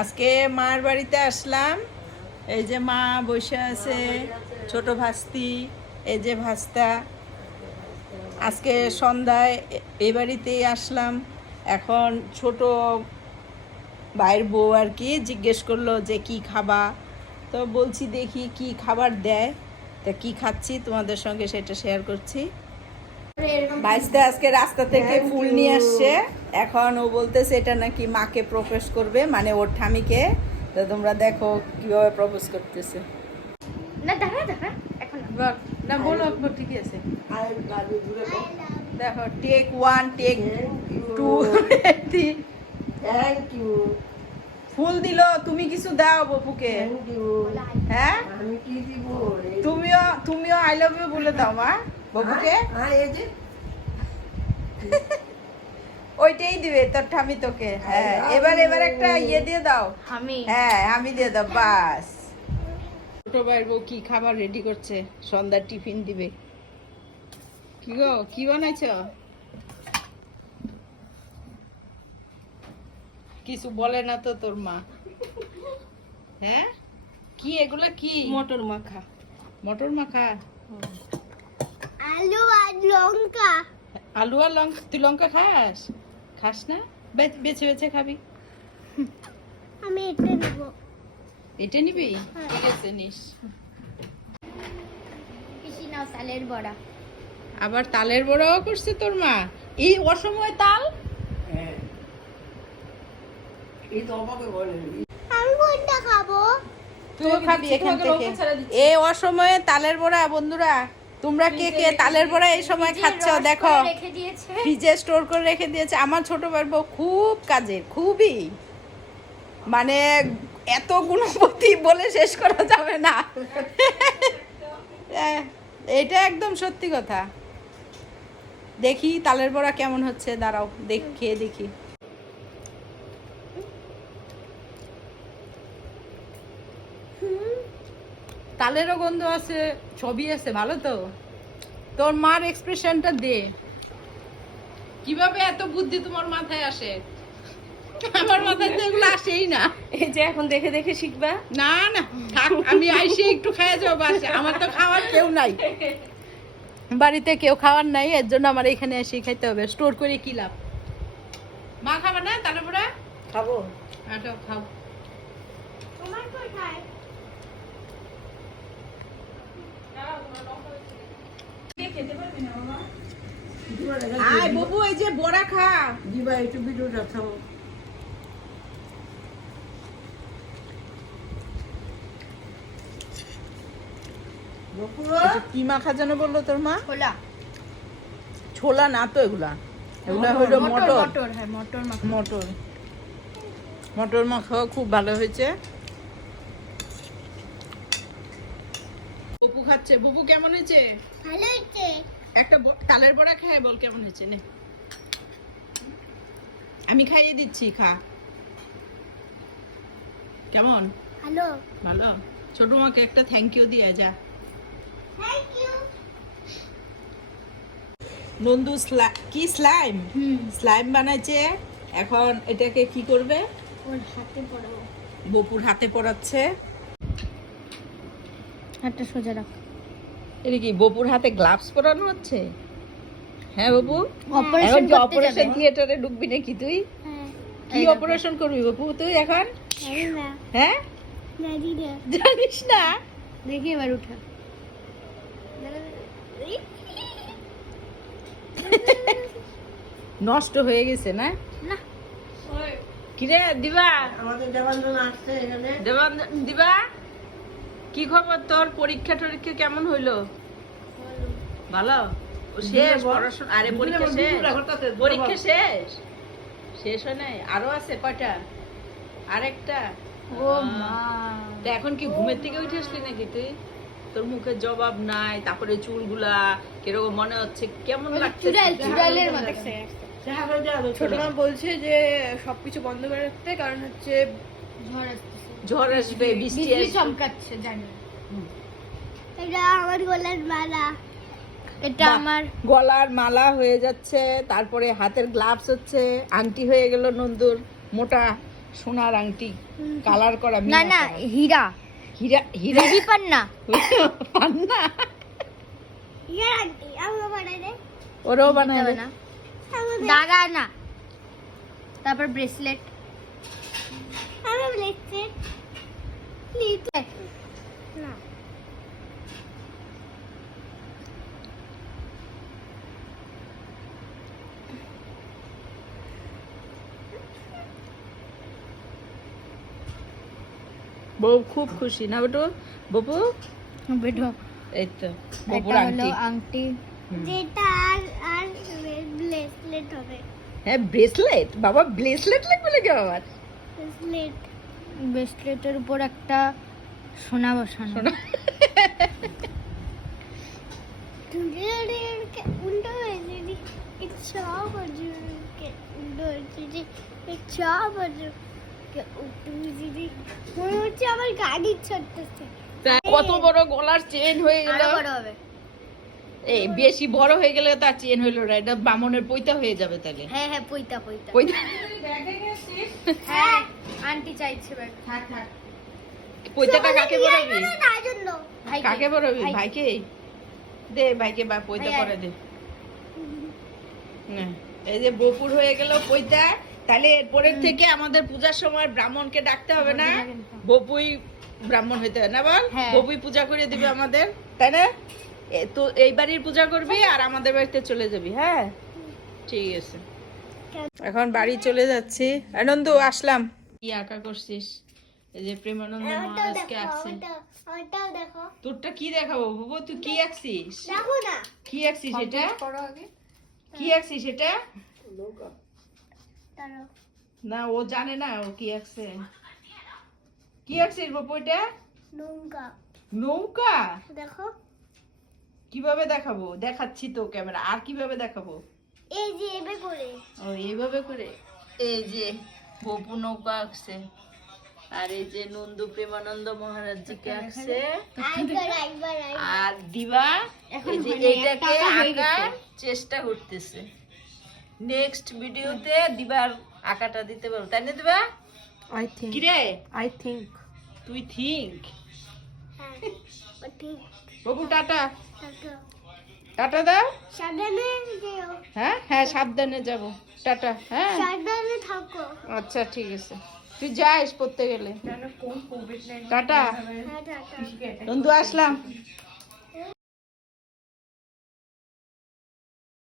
আজকে মার বাড়িতে আসলাম। এই যে মা বসে আছে, ছোট ভাস্তি, এই যে ভাস্তা। আজকে সন্ধ্যায় এই বাড়িতেই আসলাম। এখন ছোট ভাইয়ের বউ আর কি জিজ্ঞেস করলো যে কি খাবা, তো বলছি দেখি কি খাবার দেয়, তা কি খাচ্ছি তোমাদের সঙ্গে সেটা শেয়ার করছি। ভাইস্তা আজকে রাস্তা থেকে ফুল নিয়ে আসছে। এখন ও বলতেছে এটা নাকি মাকে প্রপোজ করবে, মানে ওর ঠামিকে। তো তোমরা দেখো কিভাবে প্রপোজ করতেছে। না দেখা দেখা এখন না বলো ঠিক আছে। দেখো টেক 1 টেক 2 থ্যাংক ইউ। ফুল দিল, তুমি কিছু দাও বপুকে। Thank you. হ্যাঁ আমি কি দিব? তুমিও আই লাভ ইউ বলে দাও মা বপুকে। হ্যাঁ এই যে ওইটাই দিবে তোর ঠামি তোকে। হ্যাঁ এবার একটা ইয়ে দিয়ে দাও। আমি হ্যাঁ আমি দিয়ে দাও বাস। ছোট ভাইয়ের বউ কি খাবার রেডি করছে, সন্ধ্যার টিফিন দিবে। কি গো কি বানাইছ? কিছু বলে না তো তোর মা? হ্যাঁ কি এগুলা কি? মটর মাখা। মটর মাখা, আলু আর লঙ্কা। আলু আর লঙ্কা। তুই লঙ্কা খাস? খাস না? বেছে বেছে খাবি। আমি এটা নেব। এটা নিবি? ঠিক আছে নিস। কিছু নাও সালের বড়া। আবার তালের বড়াও করছে তোর মা এই অসময়ে তাল? হ্যাঁ এই তো আমাকে বলেন। আমি কোনটা খাবো? তুইও খাবি এখান থেকে। এই অসময়ে তালের বড়া। বন্ধুরা তোমরা কে কে তালের বড়া এই সময় খাচ্ছ দেখো। রেখে দিয়েছে। ফ্রিজে স্টোর করে রেখে দিয়েছে। আমার ছোট ভাইয়ের বউ খুব কাজের, খুবই, মানে এত গুণবতী বলে শেষ করা যাবে না। এটা একদম সত্যি কথা। দেখি তালের বড়া কেমন হচ্ছে, দাঁড়াও খেয়ে দেখি। তালেরও গন্ধ আছে, ছবি আছে, ভালো তো। তোর মার এক্সপ্রেশনটা দে। কিভাবে এত বুদ্ধি তোমার মাথায় আসে? আমার মাথায় তো এগুলো আসেই না। এই যে এখন দেখে দেখে শিখবা। না না থাক, আমি আইসে একটু খাইয়া যাবো বাসে। আমার তো খাওয়ার কেউ নাই, বাড়িতে কেউ খাওয়ার নাই, এর জন্য আমার এখানে এসে খাইতে হবে। স্টোর করে কি লাভ? মা খাবা না তালের বড়া? খাবো। আচ্ছা খাও। তোমার কোথায়? আয় বাবু এই যে বড়া খা। দিবা একটু ভিডিওটা থামো। এটা কি মাখা যেন বললো তোর মা? খোলা। ছোলা না তো এগুলা, এগুলা হলো মটর। মটর, হ্যাঁ মটর মাখা। মটর মটর মাখাও খুব ভালো হয়েছে। বপু খাচ্ছে। বপু কেমন হয়েছে? ভালো হয়েছে। একটা তালের বড়া খায় বল কেমন হয়েছে। নে আমি খাইয়ে দিচ্ছি, খা। কেমন? ভালো। ভালো। ছোট মাকে একটা থ্যাংক ইউ দিয়ে যা। Thank you. নন্দু কি স্লাইম? স্লাইম বানাইছে। এখন এটাকে কি করবে? ওর হাতে পড়াবো। বপুর হাতে পড়াচ্ছে। হাতটা সোজা রাখ। এটা কি বপুর হাতে গ্লাভস পরানো হচ্ছে? হ্যাঁ বাবু, অপারেশন এখন কি করতে অপারেশন যাবে? থিয়েটারে ঢুকবি নাকি তুই? হ্যাঁ। কি অপারেশন করবি বাবু তুই এখন? জানি না। হ্যাঁ জানি না। জানিস না? দেখি এবার উঠা। নষ্ট হয়ে গেছে না? না। কিরে দিবা? আমাদের দেবাঞ্জন আসছে এখানে। দিবা কি খবর তোর? পরীক্ষা টরীক্ষা কেমন হইলো? ভালো। ও শেষ পড়াশোনা? আরে পরীক্ষা শেষ? পরীক্ষা শেষ? শেষ হয় নাই? আরো আছে কয়টা? আরেকটা? ও মা। তা এখন কি ঘুমের থেকে উঠে আসলি নাকি তুই? তোর মুখে জবাব নাই, তারপরে চুলগুলা কিরকম মনে হচ্ছে, কেমন লাগছে? চুড়াইলের মতো। ছোট মা বলছে যে সবকিছু বন্ধ করে রাখতে, কারণ হচ্ছে ঝড় আসতেছে। ঝড় আসবে, বৃষ্টি বিজলি আসবে। চমকাচ্ছে জানি। এটা আমার গলার মালা। এটা বাহ, আমার গলার মালা হয়ে যাচ্ছে, তারপরে হাতের গ্লাভস হচ্ছে, আংটি হয়ে গেল নন্দুর মোটা সোনার আংটি কালার করা না মিনা না করা। হীরা হীরা হীরা হীরি পান্না পান্না হীরা আন্টি আমাকে বানাই দে ওরাও বানায় না দাগা না তারপর ব্রেসলেট আমি ব্রেসলেট নিতে না বউ খুব খুশি না বেটু বাবু বেটো এই তো বাবুর এটা হলো আংটি আংটি হুম। যেটা আর ব্রেসলেট হবে হ্যাঁ ব্রেসলেট বাবা ব্রেসলেট লাগবে নাকি আবার ব্রেসলেট ব্রেসলেটের উপর একটা সোনা বসানো শোনো উল্টো হয়েছে এক ছ বছরকে উল্টো হয়েছে যে এক ছ বছরকে উল্টো হয়েছে যে মনে হচ্ছে আমার গাড়ি ছড়তেছে তা কত বড় গলার চেন হয়ে গেল আরো বড় হবে এই বেশি বড় হয়ে গেলে তার চেন হইলো না এটা বামনের পৈতা হয়ে যাবে তাহলে হ্যাঁ হ্যাঁ পইতা পইতা পৈতা হ্যাঁ আন্টি চাইছে ব্যাগ থাক থাক পৈতাটা কাকে পরাবি তার জন্য কাকে পরাবি ভাইকে দে ভাইকে বা পৈতা ভাইয়া। করে দে না, এই যে বপুর হয়ে গেল পৈতা তাহলে এরপরের থেকে আমাদের পূজার সময় ব্রাহ্মণকে ডাকতে হবে না বপুই ব্রাহ্মণ হইতে হবে না বল হ্যাঁ। বপুই পূজা করে দিবে আমাদের তাই না তো এই বাড়ির পূজা করবি আর আমাদের বাড়িতে চলে যাবি হ্যাঁ ঠিক আছে এখন বাড়ি চলে যাচ্ছি আনন্দ আসলাম কি আঁকা করছিস এই যে প্রেমানন্দ মহারাজকে আঁকছে ওটাও দেখো তোরটা কি দেখাবো বাবু তুই কি আঁকছিস দেখো না কি আঁকছিস এটা করো আগে কি আঁকছিস এটা তারও না ও জানে না ও কি আঁকছে কি আঁকছিস বাবু এটা নৌকা নৌকা দেখো কিভাবে দেখাবো দেখাচ্ছি তো ক্যামেরা আর কিভাবে দেখাবো এই যে এবে করে ও এইভাবে করে এই যে বপু নৌকা আঁকছে আর এই যে নন্দু প্রেমানন্দ মহারাজ জিকে আঁকছে একবার আর দিবা এই যে মানে এটাকে একটা হয়ে আঁকার চেষ্টা করতেছে নেক্সট ভিডিওতে দিবার আঁকাটা দিতে পারবো তাই না দিবা আই থিঙ্ক কি রে আই থিঙ্ক তুই থিঙ্ক হ্যাঁ ঠিক বাবু টাটা থাকো টাটা দাও সাবধানে যেও হ্যাঁ হ্যাঁ সাবধানে যাব টাটা হ্যাঁ সাবধানে থাকো আচ্ছা ঠিক আছে তুই যাস পড়তে গেলে কোন কোভিড টাটা হ্যাঁ টাটা বন্ধু আসলাম